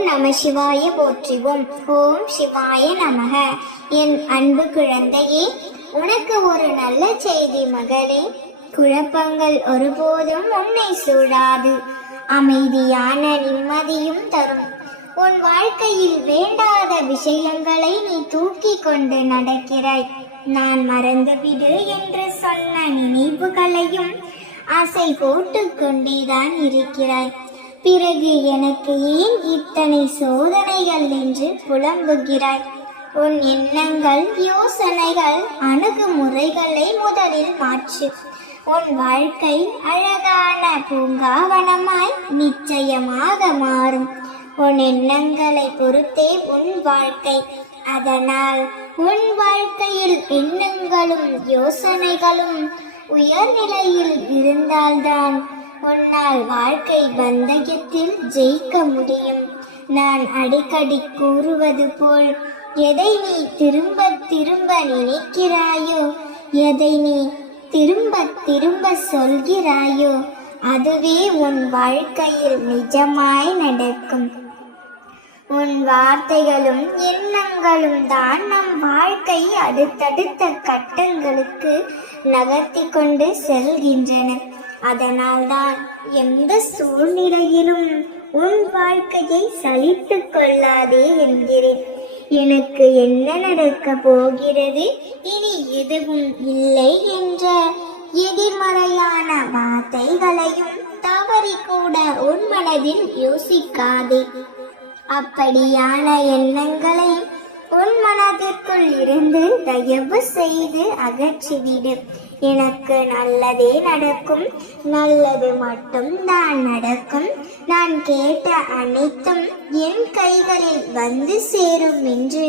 ஓம் நம சிவாய போற்றிவோம். ஓம் சிவாய நமக. என் அன்பு குழந்தையே உனக்கு ஒரு நல்ல செய்தி மகளே. குழப்பங்கள் ஒருபோதும் உன்னை சூழாது அமைதியான நிம்மதியும் தரும். உன் வாழ்க்கையில் வேண்டாத விஷயங்களை நீ தூக்கி கொண்டு நடக்கிறாய். நான் மறந்துவிடு என்று சொன்ன நினைவுகளையும் ஆசை போட்டுக் கொண்டேதான் இருக்கிறாய். பிறகு எனக்கு ஏன் இத்தனை சோதனைகள் என்று புலம்புகிறாய்? உன் எண்ணங்கள் யோசனைகள் அணுகுமுறைகளை முதலில் மாற்று. உன் வாழ்க்கை அழகான பூங்காவனமாய் நிச்சயமாக மாறும். உன் எண்ணங்களை பொறுத்தே உன் வாழ்க்கை. அதனால் உன் வாழ்க்கையில் எண்ணங்களும் யோசனைகளும் உயர்நிலையில் இருந்தால்தான் உன்னால் வாழ்க்கை பந்தயத்தில் ஜெயிக்க முடியும். நான் அடிக்கடி கூறுவது போல் எதை நீ திரும்ப திரும்ப நினைக்கிறாயோ எதை நீ திரும்ப திரும்ப சொல்கிறாயோ அதுவே உன் வாழ்க்கையில் நிஜமாய் நடக்கும். உன் வார்த்தைகளும் எண்ணங்களும் தான் நம் வாழ்க்கை அடுத்தடுத்த கட்டங்களுக்கு நகர்த்தி கொண்டு செல்கின்றன. அதனால்தான் எந்த சூழ்நிலையிலும் உன் வாழ்க்கையை சலித்துக் கொள்ளாதே என்கிறேன். எனக்கு என்ன நடக்க போகிறது? இனி எதுவும் இல்லை என்ற எதிர்மறையான வார்த்தைகளையும் தவறி கூட உன் மனதில் யோசிக்காதே. அப்படியான எண்ணங்களை உன் மனதிற்குள் இருந்து தயவு செய்து அகற்றிவிடு. எனக்கு நல்லதே நடக்கும். நல்லது மட்டும் தான் நடக்கும். நான் கேட்ட அனைத்தும் என் கைகளில் வந்து சேரும் என்று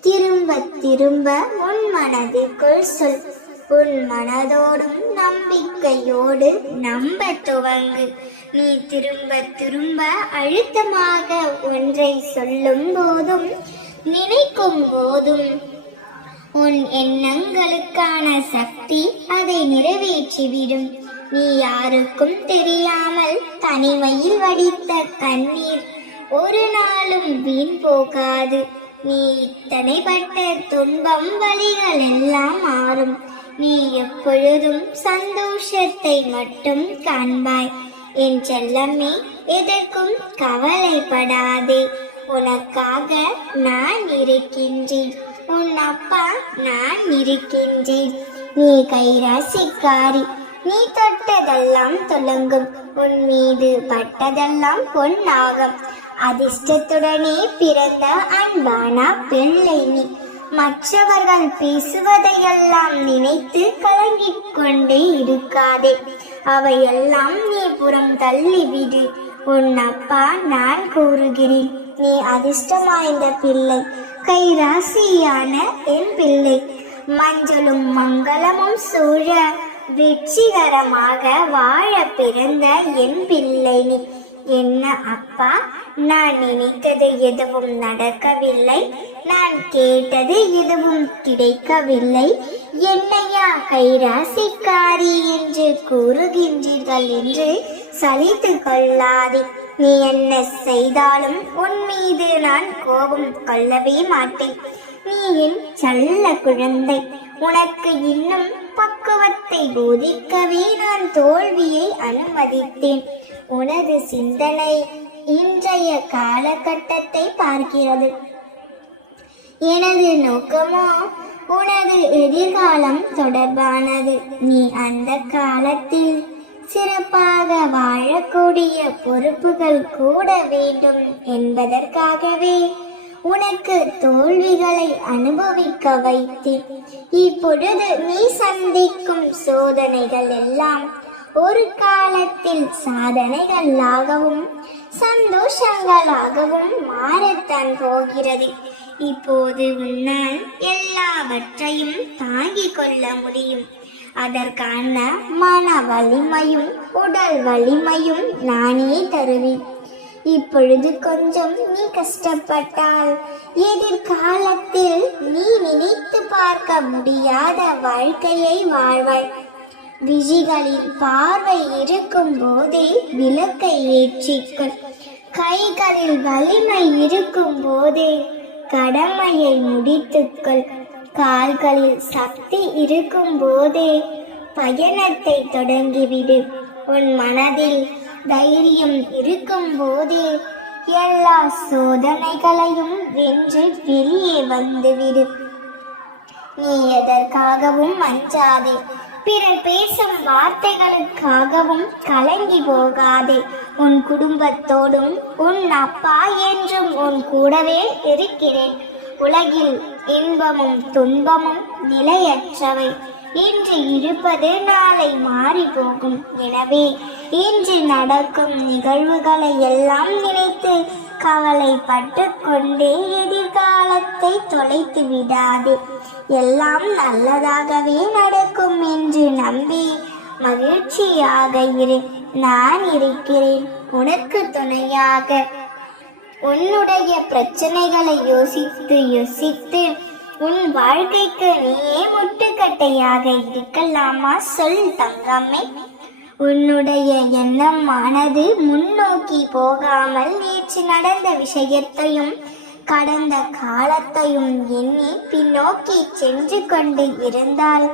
திரும்ப திரும்ப உன் மனதிற்குள் சொல். உன் மனதோடும் நம்பிக்கையோடு நம்ப துவங்கு. நீ திரும்ப திரும்ப அழுத்தமாக ஒன்றை சொல்லும் போதும் நினைக்கும் போதும் உன் எண்ணங்களுக்கான சக்தி அதை நிறைவேற்றிவிடும். நீ யாருக்கும் தெரியாமல் தனிமையில் வடித்த கண்ணீர் ஒரு நாளும் வீண் போகாது. நீ இத்தனை பட்ட துன்பம் வழிகள் எல்லாம் மாறும். நீ எப்பொழுதும் சந்தோஷத்தை மட்டும் காண்பாய். என் செல்லமே எதற்கும் கவலைப்படாதே. உனக்காக நான் இருக்கின்றேன். உன் அப்பா நான் இருக்கின்றேன். நீ கைராசிக்காரி நீ தொட்டதெல்லாம் தொடங்கும் உன் மீது பட்டதெல்லாம் பொன்னாகும். அதிர்ஷ்டத்துடனே பிறந்த அன்பான பிள்ளை நீ. மற்றவர்கள் பேசுவதையெல்லாம் நினைத்து கலங்கிக் கொண்டே இருக்காதே. அவையெல்லாம் நீ புறம் தள்ளிவிடு. உன் அப்பா நான் கூறுகிறேன். நீ அதிர்ஷ்டம் வாய்ந்த பிள்ளை கைராசியான என் பிள்ளை. மஞ்சளும் மங்களமும் சூழ வெற்றிகரமாக வாழ பிறந்த என் பிள்ளை நீ என்ன அப்பா? நான் நினைத்தது எதுவும் நடக்கவில்லை. நான் கேட்டது எதுவும் கிடைக்கவில்லை. என்னையா கைராசிக்காரி என்று கூறுகின்றீர்கள் என்று சலித்து கொள்ளாதே. நீ என்ன செய்தாலும் உன் மீது நான் கோபம் கொள்ளவே மாட்டேன். நீ என் செல்ல குழந்தை. உனக்கு இன்னும் பக்குவத்தை போதிக்கவே நான் தோல்வியை அனுமதித்தேன். உனது சிந்தனை இன்றைய காலகட்டத்தை பார்க்கிறது. எனது நோக்கமோ உனது எதிர்காலம் தொடர்பானது. நீ அந்த காலத்தில் சிறப்பாக வாழக்கூடிய பொறுப்புகள் கூட வேண்டும் என்பதற்காகவே உனக்கு தோல்விகளை அனுபவிக்க வைத்தேன். இப்பொழுது நீ சந்திக்கும் சோதனைகள் எல்லாம் ஒரு காலத்தில் சாதனைகளாகவும் சந்தோஷங்களாகவும் மாறத்தான் போகிறது. இப்போது உன்னால் எல்லாவற்றையும் தாங்கிக் கொள்ள முடியும். அதற்கான மன வலிமையும் உடல் வலிமையும் நானே தருவேன். இப்பொழுது கொஞ்சம் நீ கஷ்டப்பட்டால் எதிர்காலத்தில் நீ நினைத்து பார்க்க முடியாத வாழ்க்கையை வாழ்வாய். விழிகளில் பார்வை இருக்கும் போதே விளக்கை ஏற்றிக்கொள். கைகளில் வலிமை இருக்கும் போதே கடமையை முடித்துக்கொள். கால்களில் சக்தி இருக்கும் போதே பயணத்தை தொடங்கிவிடு. உன் மனதில் தைரியம் இருக்கும் போதே எல்லா சோதனைகளையும் வென்று வெளியே வந்துவிடு. நீ எதற்காகவும் அஞ்சாதே. பிறர் பேசும் வார்த்தைகளுக்காகவும் கலங்கி போகாதே. உன் குடும்பத்தோடும் உன் அப்பா என்றும் உன் கூடவே இருக்கிறேன். உலகில் இன்பமும் துன்பமும் நிலையற்றவை. இன்று இருப்பது நாளை மாறி போகும் எனவே இன்று நடக்கும் நிகழ்வுகளை எல்லாம் நினைத்து கவலைப்பட்டு கொண்டே எதிர்காலத்தை தொலைத்து விடாதே. எல்லாம் நல்லதாகவே நடக்கும் என்று நம்பி மகிழ்ச்சியாக இரு. நான் இருக்கிறேன். உனக்கு துணையாக உன்னுடைய பிரச்சனைகளை யோசித்து யோசித்து உன் வாழ்க்கைக்கு நீயே முட்டுக்கட்டையாக இருக்கலாமா சொல் தங்கம்மே. உன்னுடைய எண்ணமானது முன்னோக்கி போகாமல் நேற்று நடந்த விஷயத்தையும் கடந்த காலத்தையும் எண்ணி பின்னோக்கி சென்று கொண்டு இருந்தால்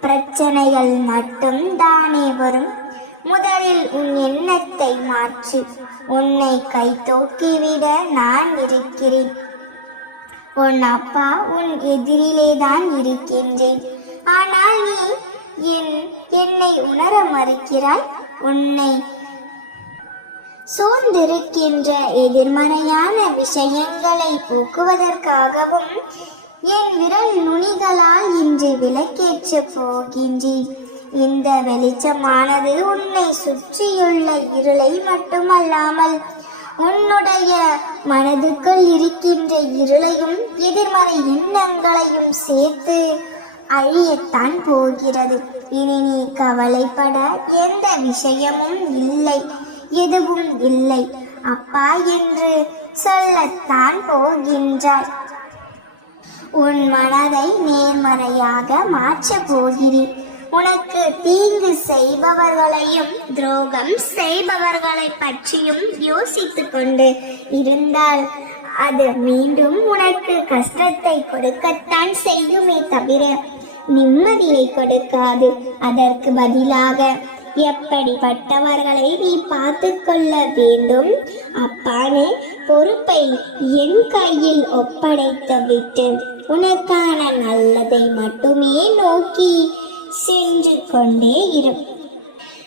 பிரச்சனைகள் மட்டும் தானே வரும். முதலில் உன் எண்ணத்தை மாற்றி உன்னை கை தூக்கிவிட நான் இருக்கிறேன். உன் அப்பா உன் எதிரிலே தான் இருக்கின்றேன். ஆனால் நீ என் என்னை உணர மறுக்கிறாய். உன்னை சூழ்ந்திருக்கின்ற எதிர்மறையான விஷயங்களை போக்குவதற்காகவும் என் விரல் நுனிகளால் இன்று விளக்கேற்ற போகின்றேன். இந்த வெளிச்சமானது உன்னை சுற்றியுள்ள இருளை மட்டுமல்லாமல் உன்னுடைய மனதுக்குள் இருக்கின்ற இருளையும் எதிர்மறை எண்ணங்களையும் சேர்த்து அழியத்தான் போகிறது. இனி நீ கவலைப்பட எந்த விஷயமும் இல்லை எதுவும் இல்லை. அப்பா என்று சொல்லத்தான் போகின்றாய் உன் மனதை நேர்மறையாக மாற்றப் போகிறேன். உனக்கு தீங்கு செய்பவர்களையும் துரோகம் செய்பவர்களை பற்றியும் யோசித்துக் கொண்டு இருந்தால் அது மீண்டும் உனக்கு கஷ்டத்தை கொடுக்கத்தான் செய்யுமே தவிர நிம்மதியை கொடுக்காது. அதற்கு பதிலாக எப்படிப்பட்டவர்களை நீ பார்த்து கொள்ள வேண்டும்? அப்பானே பொறுப்பை என் கையில் ஒப்படைத்து விட்டு உனக்கான நல்லதை மட்டுமே நோக்கி சென்று கொண்டே இருக்கும்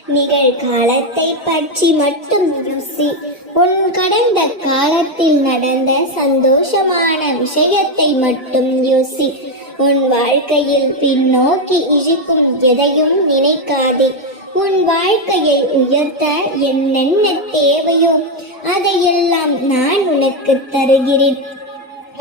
நிகழ்காலத்தை பற்றி மட்டும் யோசி. உன் கடந்த காலத்தில் நடந்த சந்தோஷமான விஷயத்தை மட்டும் யோசி. உன் வாழ்க்கையில் பின்னோக்கி இழுக்கும் எதையும் நினைக்காதே. உன் வாழ்க்கையை உயர்த்த என்னென்ன தேவையோ அதையெல்லாம் நான் உனக்கு தருகிறேன்.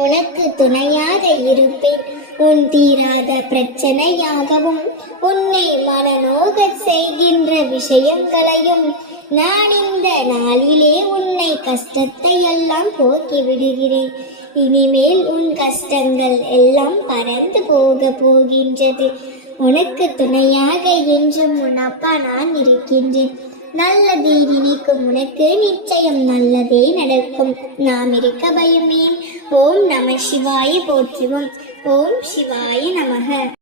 உனக்கு துணையாக இருப்பேன். உன் தீராத பிரச்சனையாகவும் உன்னை மனநோக செய்கின்ற விஷயங்களையும் நான் இந்த நாளிலே உன்னை கஷ்டத்தை எல்லாம் போக்கி விடுகிறேன். இனிமேல் உன் கஷ்டங்கள் எல்லாம் பறந்து போக போகின்றது. உனக்கு துணையாக என்றும் உன் அப்பா நான் இருக்கின்றேன். நல்லதே நினைக்கும் உனக்கு நிச்சயம் நல்லதே நடக்கும். நாம் இருக்க பயமேன் ஓம் நம சிவாய போற்றுவோம். ஓம் சிவாய நமக.